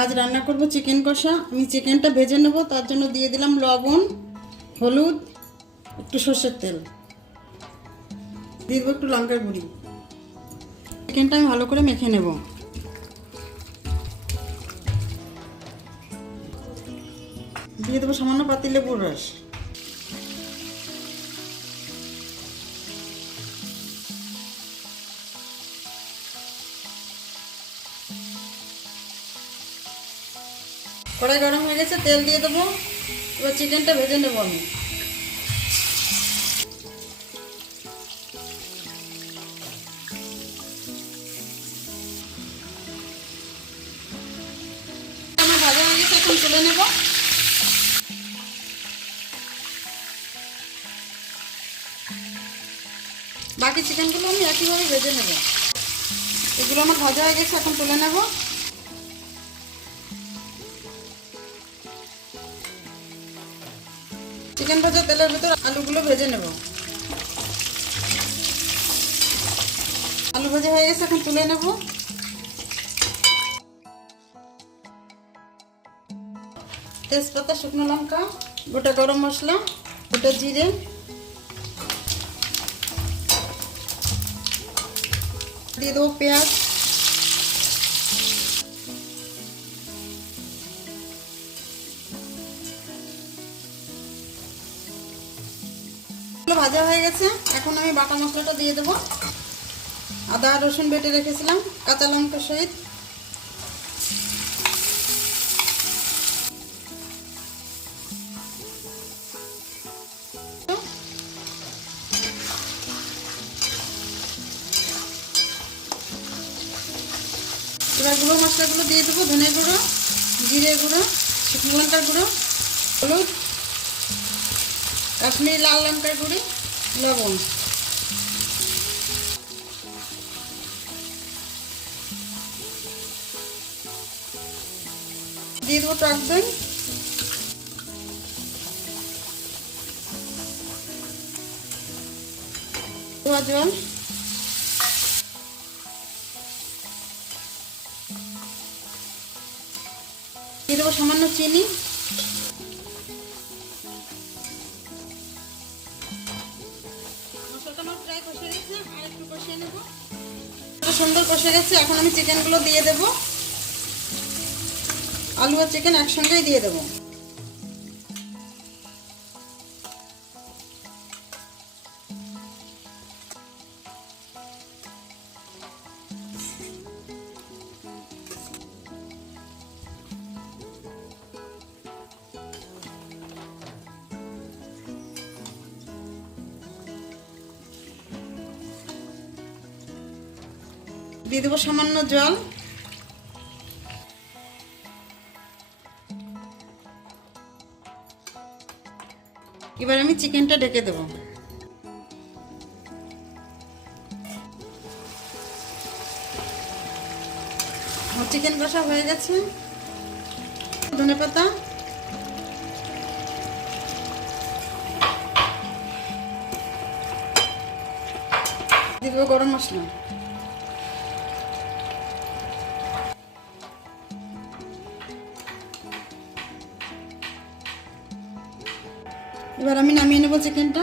আজ রান্না করব চিকেন কষা। আমি চিকেনটা ভেজে নেব, তার জন্য দিয়ে দিলাম লবণ, হলুদ, একটু সর্ষের তেল। দিয়ে দেবো একটু লঙ্কার গুঁড়ি। চিকেনটা আমি ভালো করে মেখে নেব। দিয়ে দেবো সামান্য পাতিলে লেবুর রস। কড়াই গরম হয়ে গেছে, তেল দিয়ে দেবো। এবার চিকেনটা ভেজে নেব আমি। আমার ভাজা হয়ে গেছে, এখন তুলে নেব। বাকি চিকেনগুলো আমি একইভাবে ভেজে নেব। এগুলো আমার ভাজা হয়ে গেছে, এখন তুলে নেব। চিকেন ভাজা তেলের ভিতর আলুগুলো ভেজে নেব। আলু ভাজা হয়ে গেছে, এখন তুলে নেব। তেজপাতা, শুকনো লঙ্কা, গোটা গরম মশলা গোটা জিরে। দিয়ে দেবো পেঁয়াজ। এগুলো ভাজা হয়ে গেছে। এখন আমি বাটা মশলাটা দিয়ে দেবো। আদা, রসুন বেটে রেখেছিলাম, কাঁচা লঙ্কা সহিত। এবার গুঁড়ো মশলাগুলো দিয়ে দেবো, ধনে গুঁড়ো, জিরে গুঁড়ো, শুকনো লঙ্কার গুঁড়ো, হলুদ। কাশ্মীরি লাল লঙ্কার গুঁড়ি লবণ। দিয়ে দেবো টক দই। সামান্য চিনি। কষিয়ে সুন্দর কষে গেছে, এখন আমি চিকেনগুলো দিয়ে দেবো। আলু আর চিকেন একসঙ্গেই দিয়ে দেবো। দিয়ে দেবো সামান্য জল। এবার আমি চিকেনটা ঢেকে দেবো। চিকেন কষা হয়ে গেছে। ধনে পাতা। দিব গরম মশলা। এবার আমি নামিয়ে নেব চিকেনটা